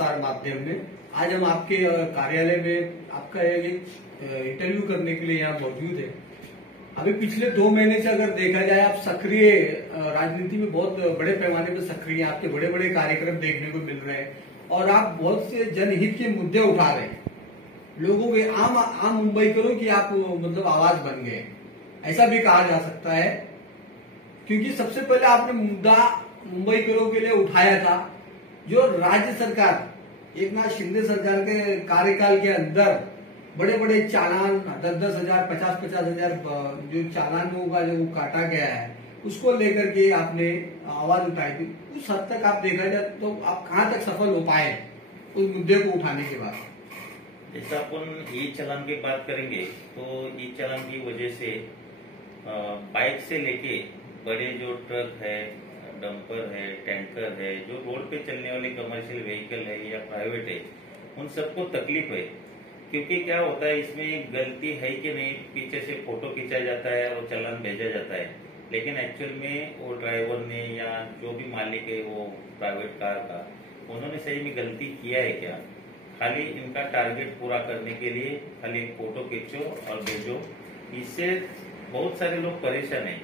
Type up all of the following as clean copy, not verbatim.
प्रसार माध्यम में। आज हम आपके कार्यालय में आपका एक इंटरव्यू करने के लिए यहाँ मौजूद है। अभी पिछले 2 महीने से अगर देखा जाए, आप सक्रिय राजनीति में बहुत बड़े पैमाने पर सक्रिय हैं, आपके बड़े बड़े कार्यक्रम देखने को मिल रहे हैं और आप बहुत से जनहित के मुद्दे उठा रहे हैं। लोगों के आम मुंबई करो कि आप मतलब आवाज बन गए, ऐसा भी कहा जा सकता है, क्योंकि सबसे पहले आपने मुद्दा मुंबई करो के लिए उठाया था। जो राज्य सरकार एकनाथ शिंदे सरकार के कार्यकाल के अंदर बड़े बड़े चालान 10-10 हजार 50-50 हजार जो चालान लोगों का जो काटा गया है, उसको लेकर के आपने आवाज उठाई थी। उस हद तक आप देखा जाए तो आप कहां तक सफल हो पाए उस मुद्दे को उठाने के बाद? जैसे अपन ई चालान की बात करेंगे तो ई चालान की वजह से बाइक से लेके बड़े जो ट्रक है, डंपर है, टैंकर है, जो रोड पे चलने वाले कमर्शियल व्हीकल है या प्राइवेट है, उन सबको तकलीफ है। क्योंकि क्या होता है, इसमें गलती है कि नहीं, पीछे से फोटो खींचा जाता है और चालान भेजा जाता है, लेकिन एक्चुअल में वो ड्राइवर ने या जो भी मालिक है वो प्राइवेट कार का, उन्होंने सही में गलती किया है क्या? खाली इनका टारगेट पूरा करने के लिए खाली फोटो खींचो और भेजो, इससे बहुत सारे लोग परेशान हैं।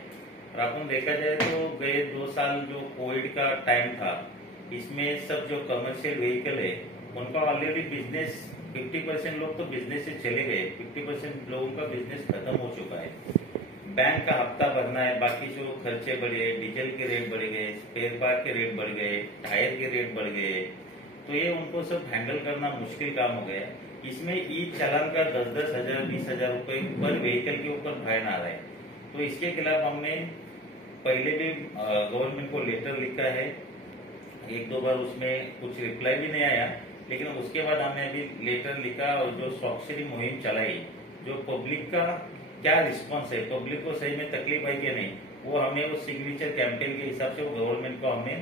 और अपन देखा जाए तो गए 2 साल जो कोविड का टाइम था, इसमें सब जो कमर्शियल व्हीकल है उनका ऑलरेडी बिजनेस 50% लोग तो बिजनेस से चले गए, 50% लोगों का बिजनेस खत्म हो चुका है। बैंक का हफ्ता भरना है, बाकी जो खर्चे बढ़े, डीजल के रेट बढ़ गए, स्पेयर पार्ट के रेट बढ़ गए, टायर के रेट बढ़ गए, तो ये उनको सब हैंडल करना मुश्किल काम हो गया। इसमें ई चालान का 10-10 हजार 20 हजार रुपए पर व्हीकल के ऊपर फाइन आ रहा है। तो इसके खिलाफ हमने पहले भी गवर्नमेंट को लेटर लिखा है, 1-2 बार उसमें कुछ रिप्लाई भी नहीं आया, लेकिन उसके बाद हमने अभी लेटर लिखा और जो स्वाक्षरी मुहिम चलाई, जो पब्लिक का क्या रिस्पॉन्स है, पब्लिक को सही में तकलीफ है कि नहीं, वो हमें वो सिग्नेचर कैंपेन के हिसाब से वो गवर्नमेंट को हमने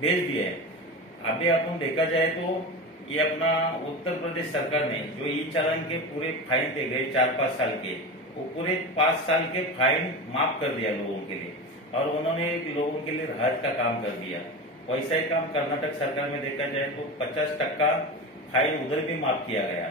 भेज दिया है। अभी अपन देखा जाए तो ये अपना उत्तर प्रदेश सरकार ने जो ई चालान के पूरे फाइन दे गए 4-5 साल के, वो पूरे 5 साल के फाइन माफ कर दिया लोगों के लिए, और उन्होंने लोगों के लिए राहत का काम कर दिया। वैसा ही काम कर्नाटक सरकार में देखा जाए तो 50% फाइन उधर भी माफ किया गया।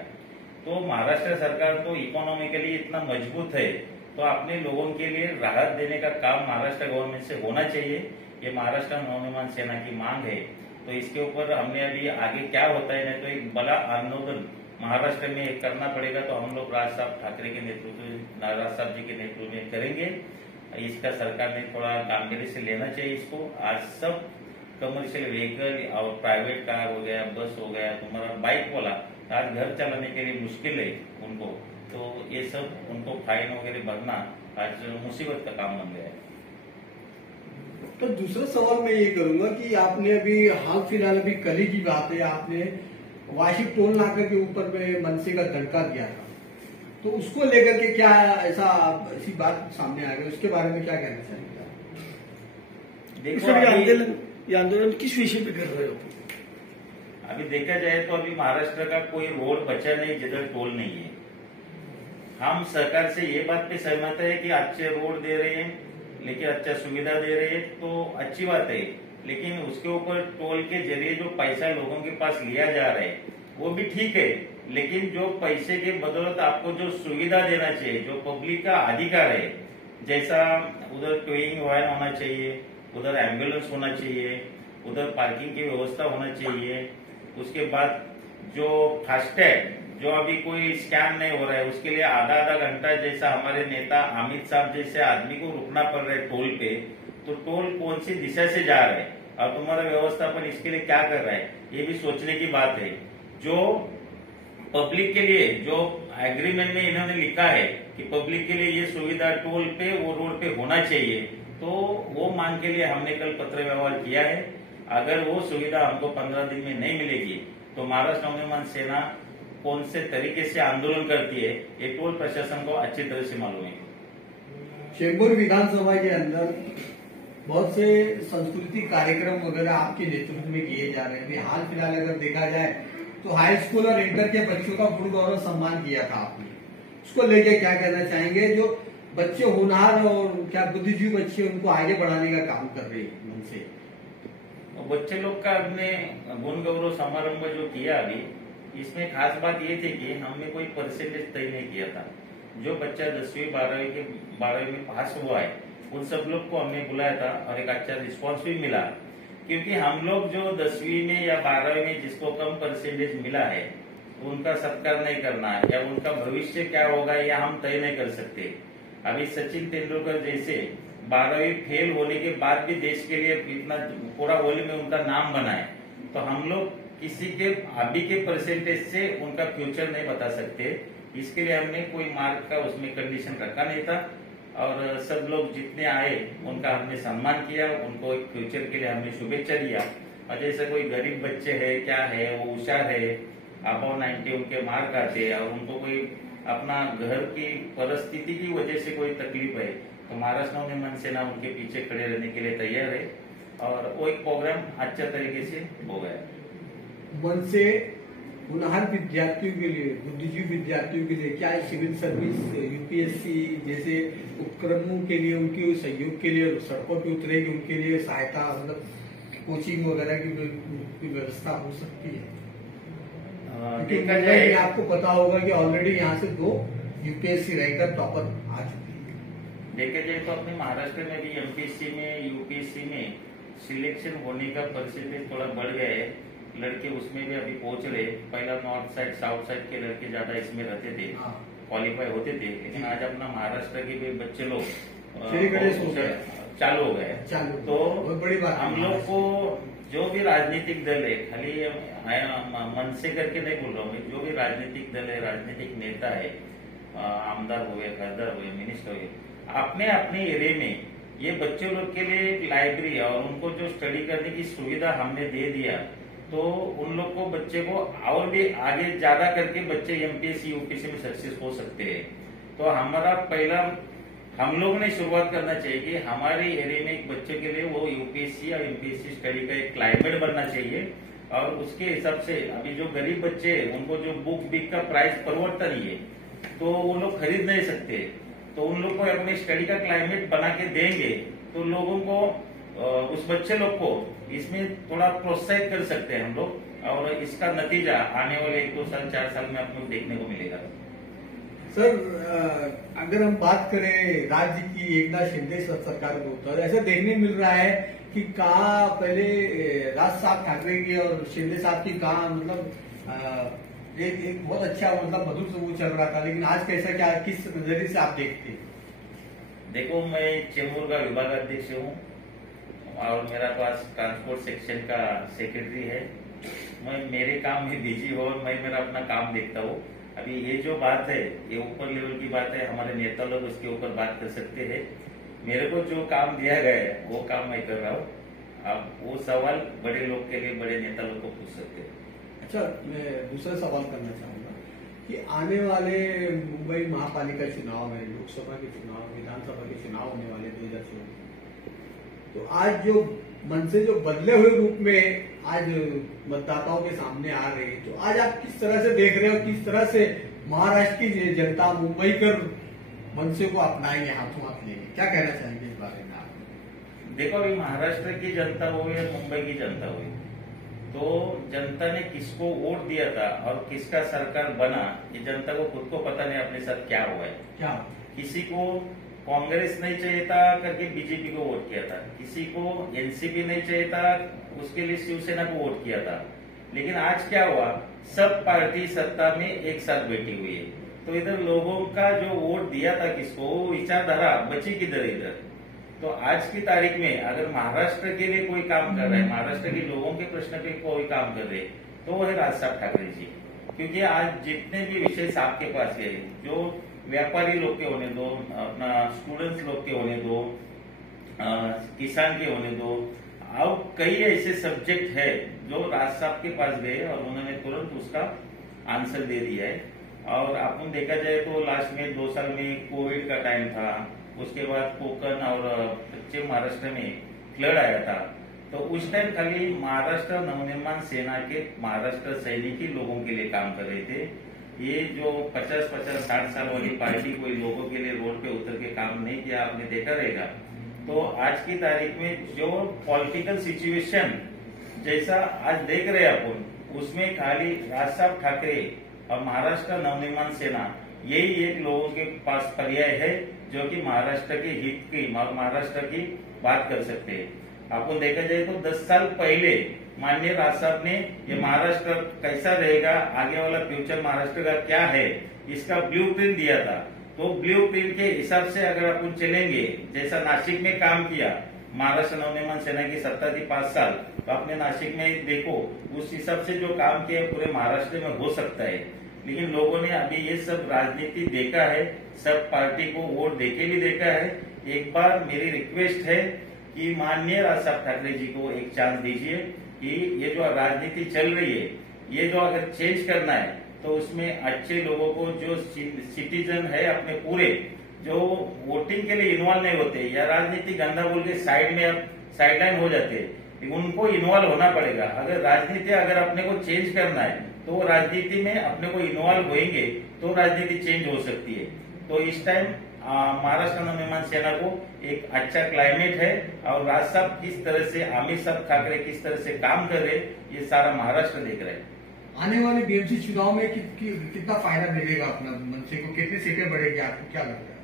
तो महाराष्ट्र सरकार तो इकोनॉमिकली इतना मजबूत है, तो अपने लोगों के लिए राहत देने का काम महाराष्ट्र गवर्नमेंट से होना चाहिए। ये महाराष्ट्र नवनिर्माण सेना की मांग है। तो इसके ऊपर हमने अभी आगे क्या होता है, नहीं तो एक बड़ा आंदोलन महाराष्ट्र में करना पड़ेगा। तो हम लोग राज साहब ठाकरे के नेतृत्व में, राज साहब जी के नेतृत्व में करेंगे। इसका सरकार ने थोड़ा गंभीरता से लेना चाहिए इसको। आज सब कमर्शियल व्हीकल और प्राइवेट कार हो गया, बस हो गया, तुम्हारा बाइक वाला आज घर चलाने के लिए मुश्किल है उनको, तो ये सब उनको फाइन वगैरह भरना आज मुसीबत का काम बन गया है। तो दूसरा सवाल मैं ये करूंगा कि आपने अभी हाल फिलहाल अभी कल ही की बात है, आपने वाशिक टोल नाका के ऊपर में मनसे का दड़का दिया था, तो उसको लेकर के क्या ऐसी बात सामने आ गई, उसके बारे में क्या कहना चाहेंगे? देखो ये आंदोलन किस विषय पे कर रहे हो? अभी देखा जाए तो अभी महाराष्ट्र का कोई रोड बचा नहीं जिधर टोल नहीं है। हम सरकार से ये बात पे सहमत है कि अच्छे रोड दे रहे हैं, लेकिन अच्छा सुविधा दे रहे हैं तो अच्छी बात है, लेकिन उसके ऊपर टोल के जरिए जो पैसा लोगों के पास लिया जा रहा है वो भी ठीक है, लेकिन जो पैसे के बदौलत आपको जो सुविधा देना चाहिए, जो पब्लिक का अधिकार है, जैसा उधर टोइंग वाहन होना चाहिए, उधर एम्बुलेंस होना चाहिए, उधर पार्किंग की व्यवस्था होना चाहिए, उसके बाद जो फास्टैग, जो अभी कोई स्कैम नहीं हो रहा है उसके लिए आधा घंटा जैसा हमारे नेता अमित साहब जैसे आदमी को रुकना पड़ रहा है टोल पे, तो टोल कौन सी दिशा से जा रहा है और तुम्हारा व्यवस्थापन इसके लिए क्या कर रहा है, ये भी सोचने की बात है। जो पब्लिक के लिए जो एग्रीमेंट में इन्होंने लिखा है कि पब्लिक के लिए ये सुविधा टोल पे वो रोड पे होना चाहिए, तो वो मांग के लिए हमने कल पत्र व्यवहार किया है। अगर वो सुविधा हमको 15 दिन में नहीं मिलेगी तो महाराष्ट्र नवनिर्माण सेना कौन से तरीके से आंदोलन करती है ये टोल प्रशासन को अच्छी तरह से मालूम है। चेंबूर विधानसभा के अंदर बहुत से सांस्कृतिक कार्यक्रम वगैरह आपके नेतृत्व में किए जा रहे हैं। हाल फिलहाल अगर देखा जाए तो हाई स्कूल और इंटर के बच्चों का गुरु गौरव सम्मान किया था आपने, उसको लेके क्या कहना चाहेंगे? जो बच्चे होनहार और क्या बुद्धिजीवी बच्चे उनको आगे बढ़ाने का काम कर रहे हैं मन से। बच्चे लोग का हमने गुण गौरव समारंभ जो किया अभी, इसमें खास बात ये थी कि हमने कोई परसेंटेज तय नहीं किया था। जो बच्चा 10वीं 12वीं में पास हुआ है उन सब लोग को हमने बुलाया था और एक अच्छा रिस्पॉन्स भी मिला। क्योंकि हम लोग जो 10वीं में या 12वीं में जिसको कम परसेंटेज मिला है उनका सत्कार नहीं करना या उनका भविष्य क्या होगा या हम तय नहीं कर सकते। अभी सचिन तेंदुलकर जैसे 12वीं फेल होने के बाद भी देश के लिए इतना पूरा वर्ल्ड में उनका नाम बना है, तो हम लोग किसी के अभी के परसेंटेज से उनका फ्यूचर नहीं बता सकते। इसके लिए हमने कोई मार्क का उसमें कंडीशन रखा नहीं था और सब लोग जितने आए उनका हमने सम्मान किया, उनको एक फ्यूचर के लिए हमने शुभेच्छा दिया। और जैसे कोई गरीब बच्चे है क्या है वो होशियार है, अबाव 90 उनके मार्क आते और उनको कोई अपना घर की परिस्थिति की वजह से कोई तकलीफ है तो महाराष्ट्र नवनिर्माण सेना उनके पीछे खड़े रहने के लिए तैयार है और वो एक प्रोग्राम अच्छा तरीके से हो गया। मन से होनहार विद्यार्थियों के लिए, बुद्धिजीवी विद्यार्थियों के लिए क्या सिविल सर्विस, यूपीएससी जैसे उपक्रमों के लिए उनके सहयोग के लिए सड़कों पे उतरेगी, उनके लिए सहायता मतलब कोचिंग वगैरह की व्यवस्था हो सकती है? देखा जाए आपको पता होगा कि ऑलरेडी यहाँ से 2 यूपीएससी रैंकर टॉपर आ चुकी है। देखा जाए तो अपने महाराष्ट्र में भी एमपीएससी में यूपीएससी में सिलेक्शन होने का परसेंटेज थोड़ा बढ़ गया है। लड़के उसमें भी अभी पहुंच रहे। पहला नॉर्थ साइड साउथ साइड के लड़के ज्यादा इसमें रहते थे, क्वालिफाई होते थे, लेकिन आज अपना महाराष्ट्र के भी बच्चे लोग चालू हो गए। तो बड़ी बात हम लोग को जो भी राजनीतिक दल है, खाली मन से करके नहीं बोल रहा हूँ, जो भी राजनीतिक दल है, राजनीतिक नेता है, आमदार हुए, खासदार हुए, मिनिस्टर हुए, अपने अपने एरिया में ये बच्चे लोग के लिए एक लाइब्रेरी और उनको जो स्टडी करने की सुविधा हमने दे दिया तो उन लोग को बच्चे को और भी आगे ज्यादा करके बच्चे एमपीएससी यूपीएससी में सक्सेस हो सकते हैं। तो हमारा पहला हम लोग ने शुरुआत करना चाहिए कि हमारे एरिया में एक बच्चे के लिए वो यूपीएससी और एमपीएससी स्टडी का एक क्लाइमेट बनना चाहिए और उसके हिसाब से अभी जो गरीब बच्चे हैं उनको जो बुक का प्राइस परवड़ता नहीं है तो वो लोग खरीद नहीं सकते, तो उन लोग को अपने स्टडी का क्लाइमेट बना के देंगे तो लोगों को उस बच्चे लोग को इसमें थोड़ा प्रोत्साहित कर सकते हैं हम लोग और इसका नतीजा आने वाले 1-2 साल 4 साल में आपको देखने को मिलेगा। सर अगर हम बात करें राज्य की, एकनाथ शिंदे सरकार को, तो ऐसा देखने मिल रहा है कि कहाँ पहले राज साहब ठाकरे की और शिंदे साहब की कहाँ मतलब एक बहुत अच्छा मतलब मधुर से वो चल रहा था, लेकिन आज कैसा क्या किस नजरिए से आप देखते हैं? देखो मैं चेंबूर का विभागाध्यक्ष हूँ और मेरा पास ट्रांसपोर्ट सेक्शन का सेक्रेटरी है। मैं मेरे काम में बिजी हो, मैं मेरा अपना काम देखता हूँ। अभी ये जो बात है ये ऊपर लेवल की बात है, हमारे नेता लोग उसके ऊपर बात कर सकते हैं। मेरे को जो काम दिया गया है वो काम मैं कर रहा हूँ। अब वो सवाल बड़े लोग के लिए, बड़े नेता लोग को पूछ सकते हैं। अच्छा, मैं दूसरा सवाल करना चाहूंगा कि आने वाले मुंबई महापालिका चुनाव में, लोकसभा के चुनाव, विधानसभा के चुनाव होने वाले 2024, तो आज जो मन से जो बदले हुए रूप में आज मतदाताओं के सामने आ रहे हैं, तो आज आप किस तरह से देख रहे हो, किस तरह से महाराष्ट्र की जनता मुंबई कर मनसे को अपनाएंगे, हाथों हाथ लेंगे, क्या कहना चाहेंगे इस बारे में आप? देखो अभी महाराष्ट्र की जनता हुई या मुंबई की जनता हुई, तो जनता ने किसको वोट दिया था और किसका सरकार बना ये जनता को खुद को पता नहीं अपने साथ क्या हुआ है। क्या किसी को कांग्रेस नहीं चाहिए था करके बीजेपी को वोट किया था, किसी को एनसीपी नहीं चाहिए था उसके लिए शिवसेना को वोट किया था। लेकिन आज क्या हुआ, सब पार्टी सत्ता में एक साथ बैठी हुई है, तो इधर लोगों का जो वोट दिया था किसको, वो विचारधारा बची किधर इधर। तो आज की तारीख में अगर महाराष्ट्र के लिए कोई काम कर रहा है, महाराष्ट्र के लोगों के प्रश्न पे कोई काम कर रहे, तो वो है राज साहब ठाकरे जी। क्योंकि आज जितने भी विषय आपके पास है, जो व्यापारी लोग के होने दो, अपना स्टूडेंट्स लोग के होने दो, किसान के होने दो, अब कई ऐसे सब्जेक्ट है जो राज साहब के पास गए और उन्होंने तुरंत उसका आंसर दे दिया है। और अपन देखा जाए तो लास्ट में 2 साल में कोविड का टाइम था, उसके बाद कोकण और पश्चिम महाराष्ट्र में फ्लड आया था, तो उस टाइम खाली महाराष्ट्र नवनिर्माण सेना के महाराष्ट्र सैनिक ही लोगों के लिए काम कर रहे थे। ये जो 50-60 साल वाली पार्टी कोई लोगों के लिए रोड पे उतर के काम नहीं किया, आपने देखा रहेगा। तो आज की तारीख में जो पॉलिटिकल सिचुएशन जैसा आज देख रहे हैं अपन, उसमें खाली राज साहब ठाकरे और महाराष्ट्र नवनिर्माण सेना यही एक लोगों के पास पर्याय है जो कि महाराष्ट्र के हित की, महाराष्ट्र की बात कर सकते हैं। अपन देखा जाए तो 10 साल पहले माननीय राज साहब ने ये महाराष्ट्र कैसा रहेगा, आगे वाला फ्यूचर महाराष्ट्र का क्या है, इसका ब्लूप्रिंट दिया था। तो ब्लूप्रिंट के हिसाब से अगर अपन चलेंगे, जैसा नासिक में काम किया महाराष्ट्र नवनिर्माण सेना की सत्ता थी 5 साल, तो आपने नासिक में देखो उस हिसाब से जो काम किया पूरे महाराष्ट्र में हो सकता है। लेकिन लोगों ने अभी ये सब राजनीति देखा है, सब पार्टी को वोट देके भी देखा है। एक बार मेरी रिक्वेस्ट है कि माननीय राज साहब ठाकरे जी को एक चांस दीजिए कि ये जो राजनीति चल रही है, ये जो अगर चेंज करना है तो उसमें अच्छे लोगों को, जो सिटीजन है अपने पूरे, जो वोटिंग के लिए इन्वॉल्व नहीं होते या राजनीति गंदा बोल के साइड में अब साइडलाइन हो जाते हैं, उनको इन्वॉल्व होना पड़ेगा। अगर राजनीति अगर अपने को चेंज करना है तो वो राजनीति में अपने को इन्वॉल्व होंगे तो राजनीति चेंज हो सकती है। तो इस टाइम महाराष्ट्र नवनिर्माण सेना को एक अच्छा क्लाइमेट है और राज साहब किस तरह से, अमित साहब ठाकरे किस तरह से काम कर रहे, ये सारा महाराष्ट्र देख रहे हैं। आने वाले बीएमसी चुनाव में कितना फायदा मिलेगा अपना मनसे को, कितनी सीटें बढ़ेगी, आपको क्या लगता है?